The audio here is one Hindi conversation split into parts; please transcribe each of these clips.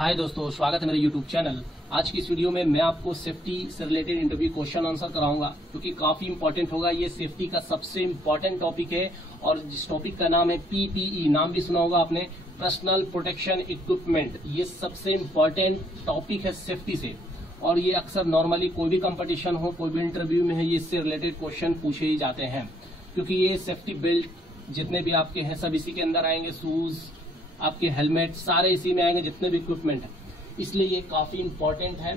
हाय दोस्तों, स्वागत है मेरे यूट्यूब चैनल। आज की इस वीडियो में मैं आपको सेफ्टी से रिलेटेड इंटरव्यू क्वेश्चन आंसर कराऊंगा, क्योंकि काफी इंपॉर्टेंट होगा। ये सेफ्टी का सबसे इंपॉर्टेंट टॉपिक है और जिस टॉपिक का नाम है पीपीई, नाम भी सुना होगा आपने, पर्सनल प्रोटेक्शन इक्विपमेंट। ये सबसे इंपॉर्टेंट टॉपिक है सेफ्टी से, और ये अक्सर नॉर्मली कोई भी कंपटीशन हो, कोई भी इंटरव्यू में है, ये इससे रिलेटेड क्वेश्चन पूछे ही जाते हैं। क्योंकि ये सेफ्टी बेल्ट जितने भी आपके हैं सब इसी के अंदर आएंगे, शूज, आपके हेलमेट सारे इसी में आएंगे, जितने भी इक्विपमेंट है, इसलिए ये काफी इंपॉर्टेंट है।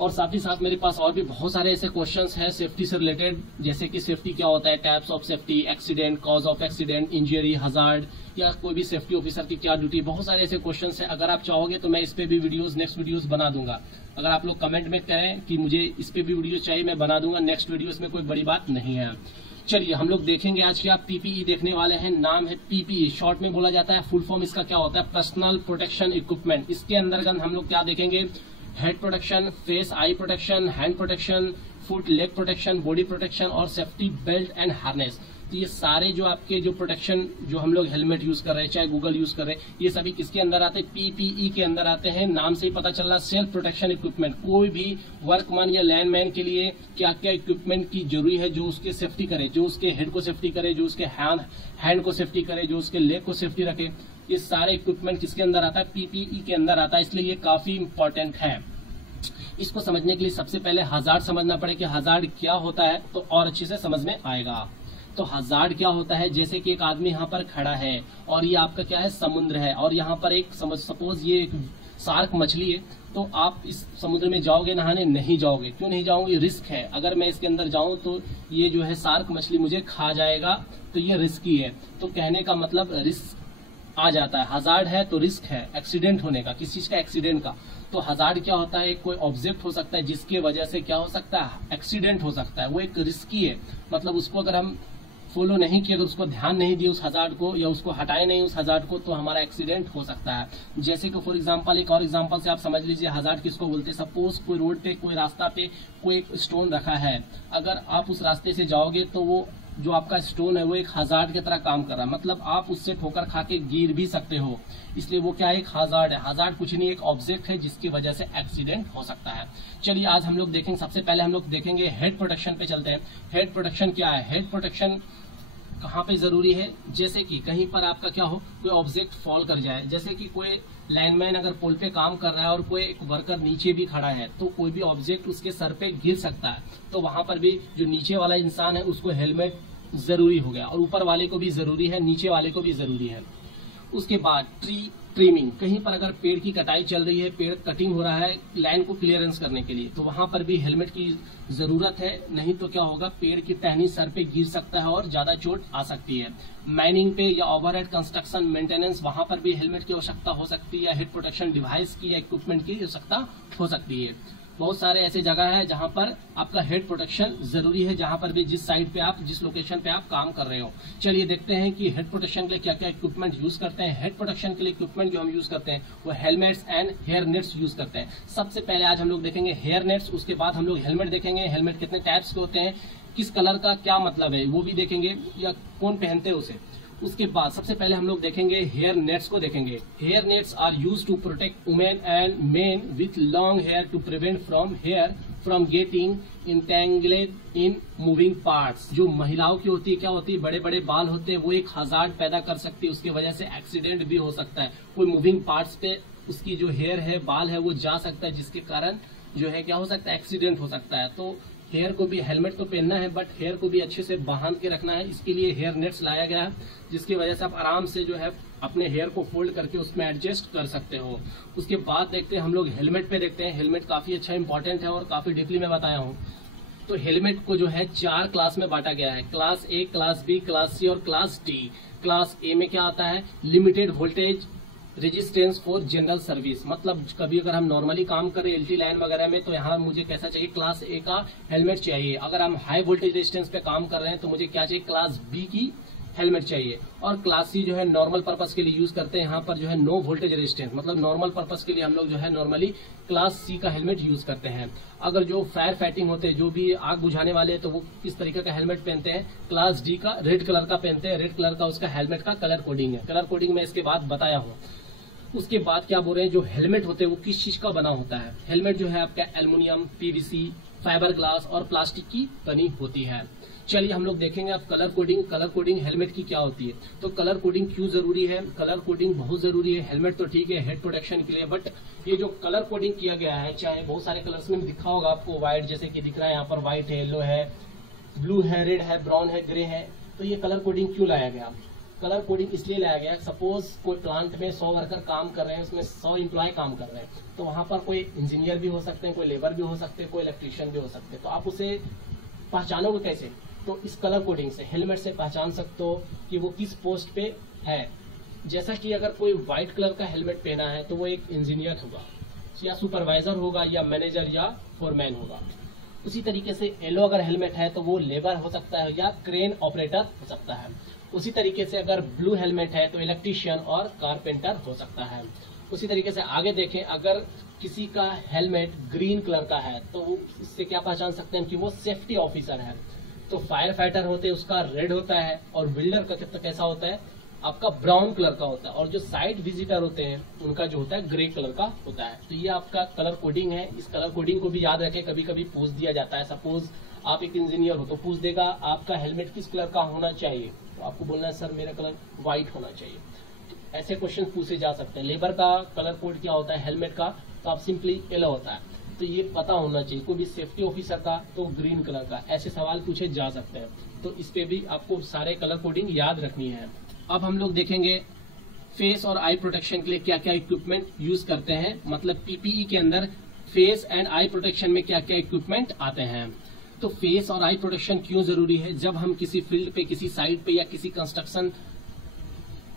और साथ ही साथ मेरे पास और भी बहुत सारे ऐसे क्वेश्चंस हैं सेफ्टी से रिलेटेड, जैसे कि सेफ्टी क्या होता है, types of safety, accident, cause of accident, injury, hazard, या कोई भी सेफ्टी ऑफिसर की क्या ड्यूटी, बहुत सारे ऐसे क्वेश्चंस हैं। अगर आप चाहोगे तो मैं इस पे भी वीडियोस, नेक्स्ट वीडियोस बना दूंगा। अगर आप लोग कमेंट में कहें कि मुझे इस पे भी वीडियो चाहिए, मैं बना दूंगा नेक्स्ट वीडियो, इसमें कोई बड़ी बात नहीं है। चलिए हम लोग देखेंगे आज क्या पीपीई देखने वाले हैं। नाम है पीपीई, शॉर्ट में बोला जाता है, फुल फॉर्म इसका क्या होता है, पर्सनल प्रोटेक्शन इक्विपमेंट। इसके अंतर्गत हम लोग क्या देखेंगे, head protection, face I protection, hand protection, foot leg protection, body protection और सेफ्टी बेल्ट एंड हार्नेस। तो ये सारे जो आपके जो प्रोटेक्शन, जो हम लोग हेलमेट यूज कर रहे हैं, चाहे गूगल यूज कर रहे हैं, ये सभी किसके अंदर आते हैं, पीपीई के अंदर आते हैं। नाम से ही पता चल रहा है, सेल्फ प्रोटेक्शन इक्विपमेंट। कोई भी वर्कमैन या लैंडमैन के लिए क्या क्या इक्विपमेंट की जरूरी है, जो उसके सेफ्टी करे, जो उसके हेड को सेफ्टी करे, जो उसके हैंड को सेफ्टी करे, जो उसके लेग को सेफ्टी रखे, ये सारे इक्विपमेंट किसके अंदर आता है, पीपीई के अंदर आता है। इसलिए ये काफी इंपॉर्टेंट है। इसको समझने के लिए सबसे पहले हजार्ड समझना पड़े कि हजार्ड क्या होता है, तो और अच्छे से समझ में आएगा। तो हजार्ड क्या होता है, जैसे कि एक आदमी यहाँ पर खड़ा है और ये आपका क्या है, समुद्र है, और यहाँ पर एक सपोज ये एक शार्क मछली है, तो आप इस समुद्र में जाओगे नहाने, नहीं जाओगे। क्यों नहीं जाओगे, रिस्क है। अगर मैं इसके अंदर जाऊं तो ये जो है शार्क मछली मुझे खा जाएगा, तो ये रिस्की है। तो कहने का मतलब रिस्क आ जाता है। हजार्ड है तो रिस्क है एक्सीडेंट होने का, किसी चीज का एक्सीडेंट का। तो हजार्ड क्या होता है, कोई ऑब्जेक्ट हो सकता है जिसकी वजह से क्या हो सकता है, एक्सीडेंट हो सकता है। वो एक रिस्की है, मतलब उसको अगर हम फॉलो नहीं किया, अगर उसको ध्यान नहीं दिए उस हजार्ड को, या उसको हटाए नहीं उस हजार्ड को, तो हमारा एक्सीडेंट हो सकता है। जैसे कि फॉर एग्जांपल, एक और एग्जांपल से आप समझ लीजिए हजार्ड किसको बोलते हैं। सपोज कोई रोड पे, कोई रास्ता पे कोई एक स्टोन रखा है, अगर आप उस रास्ते से जाओगे तो वो जो आपका स्टोन है वो एक हजार्ड की तरह काम कर रहा है, मतलब आप उससे ठोकर खा के गिर भी सकते हो। इसलिए वो क्या है, एक हजार्ड है। हजार्ड कुछ नहीं, एक ऑब्जेक्ट है जिसकी वजह से एक्सीडेंट हो सकता है। चलिए आज हम लोग देखेंगे, सबसे पहले हम लोग देखेंगे हेड प्रोटेक्शन पे चलते हैं। हेड प्रोटेक्शन क्या है, हेड प्रोटेक्शन कहाँ पे जरूरी है, जैसे कि कहीं पर आपका क्या हो, कोई ऑब्जेक्ट फॉल कर जाए, जैसे कि कोई लाइनमैन अगर पोल पे काम कर रहा है और कोई एक वर्कर नीचे भी खड़ा है, तो कोई भी ऑब्जेक्ट उसके सर पे गिर सकता है। तो वहां पर भी जो नीचे वाला इंसान है उसको हेलमेट जरूरी हो गया, और ऊपर वाले को भी जरूरी है, नीचे वाले को भी जरूरी है। उसके बाद ट्रिमिंग, कहीं पर अगर पेड़ की कटाई चल रही है, पेड़ कटिंग हो रहा है लैंड को क्लियरेंस करने के लिए, तो वहां पर भी हेलमेट की जरूरत है। नहीं तो क्या होगा, पेड़ की टहनी सर पे गिर सकता है और ज्यादा चोट आ सकती है। माइनिंग पे या ओवरहेड कंस्ट्रक्शन मेंटेनेंस, वहां पर भी हेलमेट की आवश्यकता हो सकती है, या हेड प्रोटेक्शन डिवाइस की या इक्विपमेंट की आवश्यकता हो सकती है। बहुत सारे ऐसे जगह है जहां पर आपका हेड प्रोटेक्शन जरूरी है, जहां पर भी जिस साइड पे आप, जिस लोकेशन पे आप काम कर रहे हो। चलिए देखते हैं कि हेड प्रोटेक्शन के लिए क्या क्या इक्विपमेंट यूज करते हैं। हेड प्रोटेक्शन के लिए इक्विपमेंट जो हम यूज करते हैं वो helmets and hair nets use करते हैं। सबसे पहले आज हम लोग देखेंगे हेयर नेट्स, उसके बाद हम लोग हेलमेट देखेंगे, हेलमेट कितने टाइप्स के होते हैं, किस कलर का क्या मतलब है वो भी देखेंगे, या कौन पहनते हैं उसे। उसके बाद सबसे पहले हम लोग देखेंगे हेयर नेट्स को देखेंगे। Hair nets are used to protect women and men with long hair to prevent from getting entangled in moving parts. जो महिलाओं की होती है, क्या होती है, बड़े बड़े बाल होते हैं, वो एक हजार्ड पैदा कर सकती है, उसकी वजह से एक्सीडेंट भी हो सकता है। कोई मूविंग पार्ट्स पे उसकी जो हेयर है, बाल है, वो जा सकता है, जिसके कारण जो है क्या हो सकता है, एक्सीडेंट हो सकता है। तो हेयर को भी, हेलमेट तो पहनना है बट हेयर को भी अच्छे से बांध के रखना है, इसके लिए हेयर नेट्स लाया गया है, जिसकी वजह से आप आराम से जो है अपने हेयर को फोल्ड करके उसमें एडजस्ट कर सकते हो। उसके बाद देखते हैं हम लोग हेलमेट पे देखते हैं। हेलमेट काफी अच्छा इंपॉर्टेंट है और काफी डीपली में बताया हूँ। तो हेलमेट को जो है 4 क्लास में बांटा गया है, class A, class B, class C और क्लास डी। क्लास ए में क्या आता है, limited voltage resistance for general service, मतलब कभी अगर हम नॉर्मली काम कर रहे हैं एलटी लाइन वगैरह में, तो यहाँ मुझे कैसा चाहिए, क्लास ए का हेलमेट चाहिए। अगर हम हाई वोल्टेज रेजिस्टेंस पे काम कर रहे हैं तो मुझे क्या चाहिए, क्लास बी की हेलमेट चाहिए। और क्लास सी जो है नॉर्मल पर्पस के लिए यूज करते हैं, यहाँ पर जो है नो वोल्टेज रेजिस्टेंस, मतलब नॉर्मल पर्पस के लिए हम लोग जो है नॉर्मली क्लास सी का हेलमेट यूज करते हैं। अगर जो फायर फाइटिंग होते हैं, जो भी आग बुझाने वाले हैं, तो वो किस तरीके का हेलमेट पहनते हैं, क्लास डी का रेड कलर का पहनते हैं। रेड कलर का उसका हेलमेट का कलर कोडिंग है, कलर कोडिंग में इसके बाद बताया हूँ। उसके बाद क्या बोल रहे हैं, जो हेलमेट होते हैं वो किस चीज का बना होता है। हेलमेट जो है आपका एल्युमिनियम, पीवीसी, फाइबर ग्लास और प्लास्टिक की बनी होती है। चलिए हम लोग देखेंगे अब कलर कोडिंग हेलमेट की क्या होती है। तो कलर कोडिंग क्यों जरूरी है, कलर कोडिंग बहुत जरूरी है। हेलमेट तो ठीक है हेड प्रोटेक्शन के लिए, बट ये जो कलर कोडिंग किया गया है, चाहे बहुत सारे कलर्स में दिखा होगा आपको, व्हाइट जैसे कि दिख रहा है यहाँ पर, व्हाइट है, येलो है, ब्लू है, रेड है, ब्राउन है, ग्रे है। तो ये कलर कोडिंग क्यों लाया गया, कलर कोडिंग इसलिए लाया गया, सपोज कोई प्लांट में 100 वर्कर काम कर रहे हैं, उसमें 100 एम्प्लॉय काम कर रहे हैं, तो वहां पर कोई इंजीनियर भी हो सकते हैं, कोई लेबर भी हो सकते हैं, कोई इलेक्ट्रीशियन भी हो सकते हैं। तो आप उसे पहचानोगे कैसे, तो इस कलर कोडिंग से, हेलमेट से पहचान सकते हो कि वो किस पोस्ट पे है। जैसा कि अगर कोई व्हाइट कलर का हेलमेट पहना है तो वो एक इंजीनियर होगा, या सुपरवाइजर होगा, या मैनेजर, या फोरमैन होगा। उसी तरीके से येलो अगर हेलमेट है तो वो लेबर हो सकता है या क्रेन ऑपरेटर हो सकता है। उसी तरीके से अगर ब्लू हेलमेट है तो इलेक्ट्रीशियन और कारपेंटर हो सकता है। उसी तरीके से आगे देखें, अगर किसी का हेलमेट ग्रीन कलर का है तो वो इससे क्या पहचान सकते हैं कि वो सेफ्टी ऑफिसर है। तो फायर फाइटर होते हैं उसका रेड होता है, और बिल्डर का कितना कैसा होता है आपका ब्राउन कलर का होता है, और जो साइट विजिटर होते हैं उनका जो होता है ग्रे कलर का होता है। तो ये आपका कलर कोडिंग है। इस कलर कोडिंग को भी याद रखें, कभी कभी पूछ दिया जाता है। सपोज आप एक इंजीनियर हो तो पूछ देगा आपका हेलमेट किस कलर का होना चाहिए, तो आपको बोलना है सर मेरा कलर व्हाइट होना चाहिए। तो ऐसे क्वेश्चन पूछे जा सकते हैं। लेबर का कलर कोड क्या होता है हेलमेट का, तो आप सिंपली येलो होता है, तो ये पता होना चाहिए। कोई भी सेफ्टी ऑफिसर का तो ग्रीन कलर का, ऐसे सवाल पूछे जा सकते हैं। तो इस पे भी आपको सारे कलर कोडिंग याद रखनी है। अब हम लोग देखेंगे फेस और आई प्रोटेक्शन के लिए क्या क्या इक्विपमेंट यूज करते हैं, मतलब पीपीई के अंदर फेस एंड आई प्रोटेक्शन में क्या क्या इक्विपमेंट आते हैं। तो फेस और आई प्रोटेक्शन क्यों जरूरी है, जब हम किसी फील्ड पे, किसी साइट पे या किसी कंस्ट्रक्शन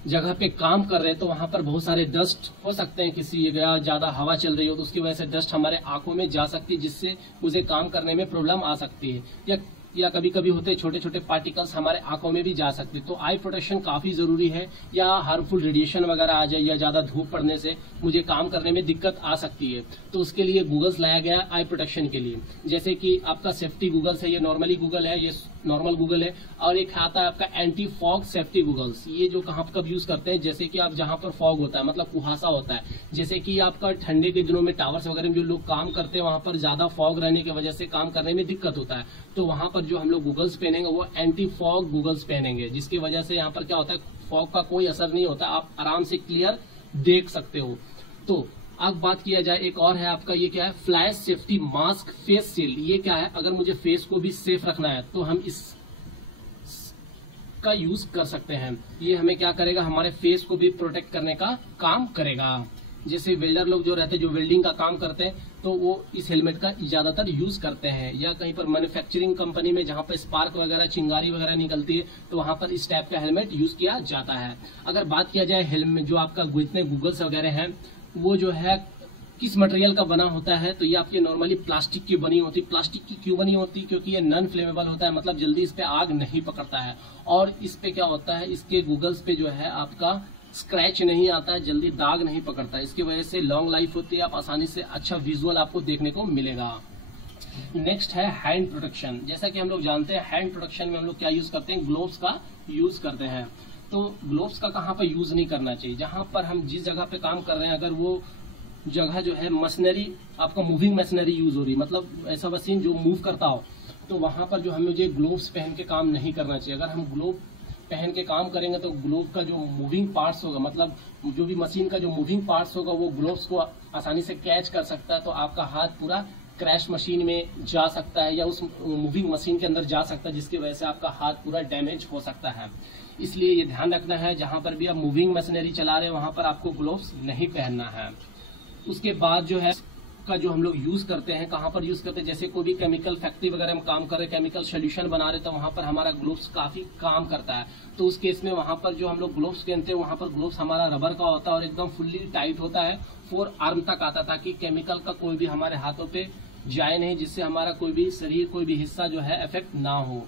जगह पे काम कर रहे हैं तो वहां पर बहुत सारे डस्ट हो सकते हैं, किसी जगह ज्यादा हवा चल रही हो तो उसकी वजह से डस्ट हमारे आंखों में जा सकती है, जिससे मुझे काम करने में प्रॉब्लम आ सकती है, या कभी कभी होते हैं छोटे छोटे पार्टिकल्स हमारे आंखों में भी जा सकते हैं। तो आई प्रोटेक्शन काफी जरूरी है, या हार्मफुल रेडिएशन वगैरह आ जाए या ज्यादा धूप पड़ने से मुझे काम करने में दिक्कत आ सकती है। तो उसके लिए गूगल्स लाया गया आई प्रोटेक्शन के लिए, जैसे कि आपका सेफ्टी गूगल्स है, ये नॉर्मली गूगल है, ये नॉर्मल गूगल है, और एक आता है आपका एंटी फॉग सेफ्टी गूगल्स। ये जो कहाँ कब यूज करते हैं, जैसे कि आप जहां पर फॉग होता है, मतलब कुहासा होता है, जैसे कि आपका ठंडे के दिनों में टावर्स वगैरह में जो लोग काम करते हैं वहां पर ज्यादा फॉग रहने की वजह से काम करने में दिक्कत होता है, तो वहां पर जो हम लोग गूगल्स पहनेंगे वो एंटी फॉग गूगल्स पहनेंगे, जिसकी वजह से यहाँ पर क्या होता है, फॉग का कोई असर नहीं होता, आप आराम से क्लियर देख सकते हो। तो अब बात किया जाए, एक और है आपका, ये क्या है, flash safety mask face shield. ये क्या है, अगर मुझे फेस को भी सेफ रखना है तो हम इस का यूज कर सकते हैं। ये हमें क्या करेगा, हमारे फेस को भी प्रोटेक्ट करने का काम करेगा। जैसे वेल्डर लोग जो रहते हैं, जो वेल्डिंग का काम करते हैं, तो वो इस हेलमेट का ज्यादातर यूज करते हैं, या कहीं पर मैन्युफैक्चरिंग कंपनी में जहां पर स्पार्क वगैरह, चिंगारी वगैरह निकलती है, तो वहां पर इस टाइप का हेलमेट यूज किया जाता है। अगर बात किया जाए हेलमेट, जो आपका जितने गूगल्स वगैरह हैं वो जो है किस मटेरियल का बना होता है, तो ये आपके नॉर्मली प्लास्टिक की बनी होती है। प्लास्टिक की क्यों बनी होती है, क्योंकि ये नॉन फ्लेमेबल होता है, मतलब जल्दी इस पे आग नहीं पकड़ता है, और इस पे क्या होता है, इसके गूगल्स पे जो है आपका स्क्रैच नहीं आता है, जल्दी दाग नहीं पकड़ता है, इसकी वजह से लॉन्ग लाइफ होती है, आप आसानी से अच्छा विजुअल आपको देखने को मिलेगा। नेक्स्ट है हैंड प्रोटेक्शन। जैसा कि हम लोग जानते हैं हैंड प्रोटेक्शन में हम लोग क्या यूज करते हैं, ग्लोव्स का यूज करते हैं। तो ग्लोव्स का कहाँ पर यूज नहीं करना चाहिए, जहां पर हम जिस जगह पे काम कर रहे हैं, अगर वो जगह जो है मशीनरी, आपका मूविंग मशीनरी यूज हो रही, मतलब ऐसा मशीन जो मूव करता हो, तो वहां पर जो हमें मुझे ग्लोव्स पहन के काम नहीं करना चाहिए। अगर हम ग्लोव पहन के काम करेंगे तो ग्लोव का जो मूविंग पार्ट्स होगा, मतलब जो भी मशीन का जो मूविंग पार्ट्स होगा, वो ग्लोव्स को आसानी से कैच कर सकता है, तो आपका हाथ पूरा क्रैश मशीन में जा सकता है या उस मूविंग मशीन के अंदर जा सकता है, जिसकी वजह से आपका हाथ पूरा डैमेज हो सकता है। इसलिए ये ध्यान रखना है, जहां पर भी आप मूविंग मशीनरी चला रहे हैं वहां पर आपको ग्लोव्स नहीं पहनना है। उसके बाद जो है का जो हम लोग यूज करते हैं, कहाँ पर यूज करते हैं, जैसे कोई भी केमिकल फैक्ट्री वगैरह में काम कर रहे हैं, केमिकल सोल्यूशन बना रहे, तो वहां पर हमारा ग्लोव्स काफी काम करता है। तो उस केस में वहां पर जो हम लोग ग्लोव्स पहनते हैं, वहां पर ग्लोव्स हमारा रबर का होता है और एकदम फुल्ली टाइट होता है, 4 आर्म तक आता, ताकि केमिकल का कोई भी हमारे हाथों पे जाए नहीं, जिससे हमारा कोई भी शरीर, कोई भी हिस्सा जो है इफेक्ट ना हो।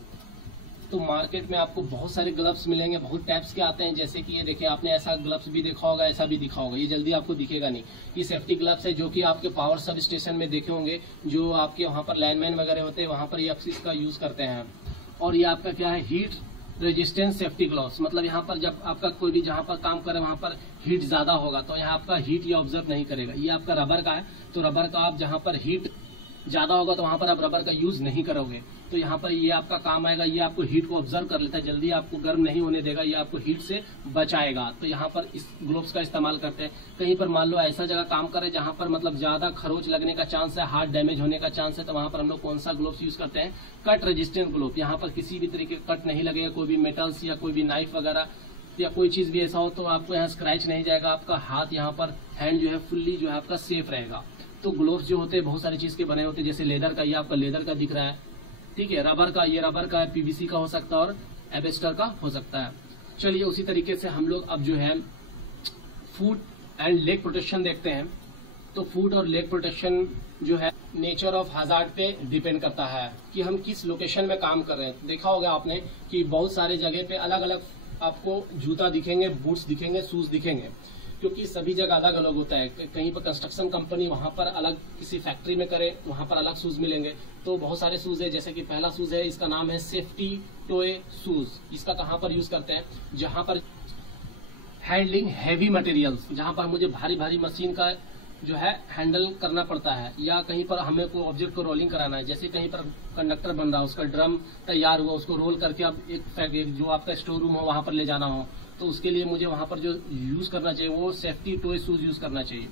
तो मार्केट में आपको बहुत सारे ग्लव्स मिलेंगे, बहुत टाइप्स के आते हैं, जैसे कि ये देखिए, आपने ऐसा ग्लव्स भी देखा होगा, ऐसा भी दिखा होगा, ये जल्दी आपको दिखेगा नहीं। ये सेफ्टी ग्लव्स है जो कि आपके पावर सब स्टेशन में देखे होंगे, जो आपके वहां पर लाइनमैन वगैरह होते हैं, वहां पर ये आप इसका यूज करते हैं। और ये आपका क्या है, हीट रेजिस्टेंस सेफ्टी ग्लोव्स, मतलब यहाँ पर जब आपका कोई भी जहाँ पर काम करे वहाँ पर हीट ज्यादा होगा तो यहाँ आपका हीट ये ऑब्जर्व नहीं करेगा। ये आपका रबर का है, तो रबर का आप जहाँ पर हीट ज्यादा होगा तो वहां पर आप रबर का यूज नहीं करोगे, तो यहाँ पर ये आपका काम आएगा। ये आपको हीट को ऑब्जर्व कर लेता है, जल्दी आपको गर्म नहीं होने देगा, ये आपको हीट से बचाएगा। तो यहाँ पर इस ग्लोव्स का इस्तेमाल करते हैं। कहीं पर मान लो ऐसा जगह काम करे जहाँ पर मतलब ज्यादा खरोच लगने का चांस है, हार्ट डैमेज होने का चांस है, तो वहां पर हम लोग कौन सा ग्लोव्स यूज करते हैं? Cut resistant glove. यहाँ पर किसी भी तरीके का कट नहीं लगेगा, कोई भी मेटल्स या कोई भी नाइफ वगैरह या कोई चीज भी ऐसा हो तो आपको यहाँ स्क्रैच नहीं जाएगा, आपका हाथ यहाँ पर हैंड जो है फुल्ली जो है आपका सेफ रहेगा। तो ग्लोव्स जो होते हैं बहुत सारी चीज के बने होते हैं, जैसे लेदर का, ये आपका लेदर का दिख रहा है, ठीक है, रबर का, ये रबर का है, पीवीसी का हो सकता है और एबेस्टर का हो सकता है। चलिए उसी तरीके से हम लोग अब जो है फूट एंड लेग प्रोटेक्शन देखते हैं। तो फूट और लेग प्रोटेक्शन जो है नेचर ऑफ हजार्ड पे डिपेंड करता है कि हम किस लोकेशन में काम कर रहे हैं। देखा होगा आपने कि बहुत सारे जगह पे अलग अलग आपको जूता दिखेंगे, बूट्स दिखेंगे, शूज दिखेंगे, क्योंकि सभी जगह अलग अलग होता है। कहीं पर कंस्ट्रक्शन कंपनी वहां पर अलग, किसी फैक्ट्री में करे वहां पर अलग शूज मिलेंगे। तो बहुत सारे शूज है, जैसे कि पहला शूज है, इसका नाम है सेफ्टी टोए शूज। इसका कहाँ पर यूज करते हैं? जहां पर हैंडलिंग हैवी मटेरियल्स, जहां पर मुझे भारी भारी मशीन का जो है हैंडल करना पड़ता है, या कहीं पर हमें कोई ऑब्जेक्ट को रोलिंग कराना है, जैसे कहीं पर कंडक्टर बन रहा है, उसका ड्रम तैयार हुआ, उसको रोल करके अब एक जो आपका स्टोर रूम हो वहां पर ले जाना हो, तो उसके लिए मुझे वहां पर जो यूज करना चाहिए वो सेफ्टी टोए शूज यूज करना चाहिए।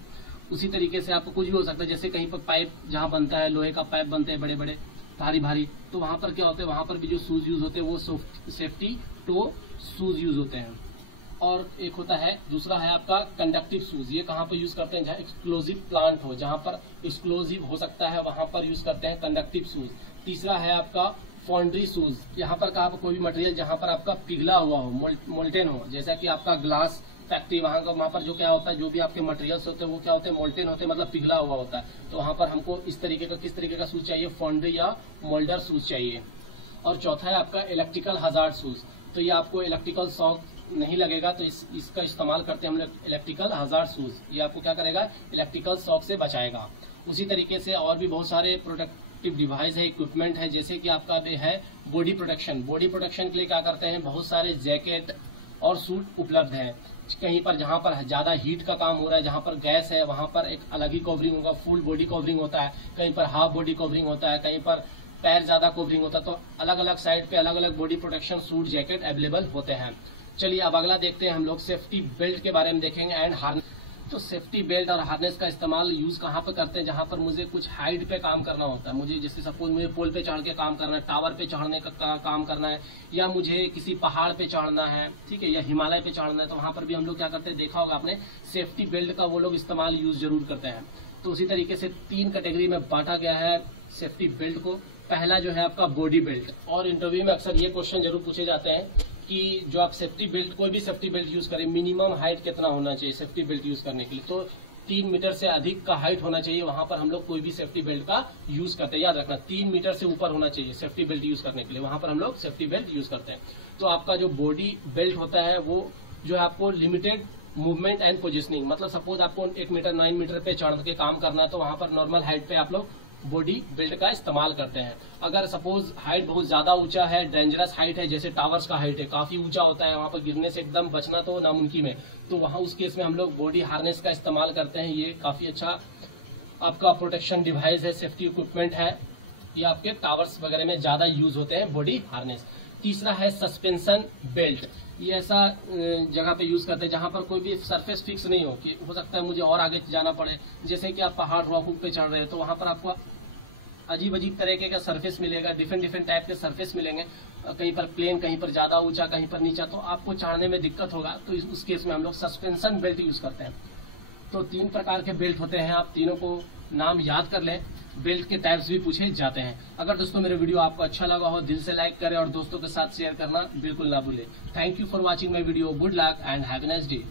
उसी तरीके से आपको कुछ भी हो सकता है, जैसे कहीं पर पाइप जहां बनता है, लोहे का पाइप बनते हैं बड़े बड़े भारी भारी, तो वहां पर क्या होता है, वहां पर भी जो शूज यूज होते हैं वो सेफ्टी टो शूज यूज होते हैं। और एक होता है, दूसरा है आपका कंडक्टिव शूज। ये कहाँ पर यूज करते हैं? जहाँ एक्सप्लोजिव प्लांट हो, जहां पर एक्सप्लोजिव हो सकता है वहां पर यूज करते हैं कंडक्टिव शूज। तीसरा है आपका फाउंड्री शूज। यहाँ पर कहा कोई भी मटेरियल जहां पर आपका पिघला हुआ हो, मोल्टेन हो, जैसा कि आपका ग्लास फैक्ट्री, वहां पर जो क्या होता है, जो भी आपके मटेरियल्स होते हैं वो क्या होते हैं? मोल्टेन होते हैं, मतलब पिघला हुआ होता है। तो वहां पर हमको इस तरीके का, किस तरीके का शूज चाहिए? फाउंड्री या मोल्डर शूज चाहिए। और चौथा है आपका इलेक्ट्रिकल हजार्ड शूज। तो ये आपको इलेक्ट्रिकल शॉक नहीं लगेगा, तो इसका इस्तेमाल करते हैं हम लोग इलेक्ट्रिकल हजार्ड शूज। ये आपको क्या करेगा? इलेक्ट्रिकल शॉक से बचाएगा। उसी तरीके से और भी बहुत सारे प्रोटेक्टिव डिवाइस है, इक्विपमेंट है, जैसे कि आपका है बॉडी प्रोटेक्शन। बॉडी प्रोटेक्शन के लिए क्या करते हैं? बहुत सारे जैकेट और सूट उपलब्ध है। कहीं पर जहां पर ज्यादा हीट का काम हो रहा है, जहां पर गैस है, वहां पर एक अलग ही कवरिंग होगा, फुल बॉडी कवरिंग होता है, कहीं पर हाफ बॉडी कवरिंग होता है, कहीं पर पैर ज्यादा कवरिंग होता है। तो अलग अलग साइड पे अलग अलग body protection suit jacket available होते हैं। चलिए अब अगला देखते हैं हम लोग सेफ्टी बेल्ट के बारे में देखेंगे एंड हार्नेस। तो सेफ्टी बेल्ट और हार्नेस का इस्तेमाल यूज कहाँ पे करते हैं? जहां पर मुझे कुछ हाइट पे काम करना होता है, मुझे जैसे सपोज मुझे पोल पे चढ़ के काम करना है, टावर पे चढ़ने का काम करना है, या मुझे किसी पहाड़ पे चढ़ना है, ठीक है, या हिमालय पे चढ़ना है, तो वहां पर भी हम लोग क्या करते हैं? देखा होगा आपने, सेफ्टी बेल्ट का वो लोग इस्तेमाल यूज जरूर करते हैं। तो उसी तरीके से 3 कैटेगरी में बांटा गया है सेफ्टी बेल्ट को। पहला जो है आपका बॉडी बेल्ट, और इंटरव्यू में अक्सर ये क्वेश्चन जरूर पूछे जाते हैं कि जो आप सेफ्टी बेल्ट, कोई भी सेफ्टी बेल्ट यूज करें, मिनिमम हाइट कितना होना चाहिए सेफ्टी बेल्ट यूज करने के लिए? तो 3 मीटर से अधिक का हाइट होना चाहिए, वहां पर हम लोग कोई भी सेफ्टी बेल्ट का यूज करते हैं। याद रखना 3 मीटर से ऊपर होना चाहिए सेफ्टी बेल्ट यूज करने के लिए, वहां पर हम लोग सेफ्टी बेल्ट यूज करते हैं। तो आपका जो बॉडी बेल्ट होता है वो जो है आपको लिमिटेड मूवमेंट एंड पोजिशनिंग, मतलब सपोज आपको 8 मीटर 9 मीटर पे चढ़ के काम करना है, तो वहां पर नॉर्मल हाइट पे आप लोग बॉडी बेल्ट का इस्तेमाल करते हैं। अगर सपोज हाइट बहुत ज्यादा ऊंचा है, डेंजरस हाइट है, जैसे टावर्स का हाइट है, काफी ऊंचा होता है, वहां पर गिरने से एकदम बचना तो नामुमकिन है, तो वहां उस केस में हम लोग बॉडी हार्नेस का इस्तेमाल करते हैं। ये काफी अच्छा आपका प्रोटेक्शन डिवाइस है, सेफ्टी इक्विपमेंट है, ये आपके टावर्स वगैरह में ज्यादा यूज होते हैं बॉडी हार्नेस। तीसरा है सस्पेंशन बेल्ट। ये ऐसा जगह पे यूज करते हैं जहां पर कोई भी सरफेस फिक्स नहीं हो, कि हो सकता है मुझे और आगे जाना पड़े, जैसे कि आप पहाड़ रॉक पे चढ़ रहे हो, तो वहां पर आपको अजीब अजीब तरीके का सरफेस मिलेगा, डिफरेंट टाइप के सरफेस मिलेंगे, कहीं पर प्लेन, कहीं पर ज्यादा ऊंचा, कहीं पर नीचा, तो आपको चढ़ने में दिक्कत होगा, तो उस केस में हम लोग सस्पेंशन बेल्ट यूज करते हैं। तो 3 प्रकार के बेल्ट होते हैं, आप तीनों को नाम याद कर लें। बेल्ट के टाइप्स भी पूछे जाते हैं। अगर दोस्तों मेरे वीडियो आपको अच्छा लगा हो, दिल से लाइक करें और दोस्तों के साथ शेयर करना बिल्कुल ना भूलें। Thank you for watching my video. Good luck and have a nice day.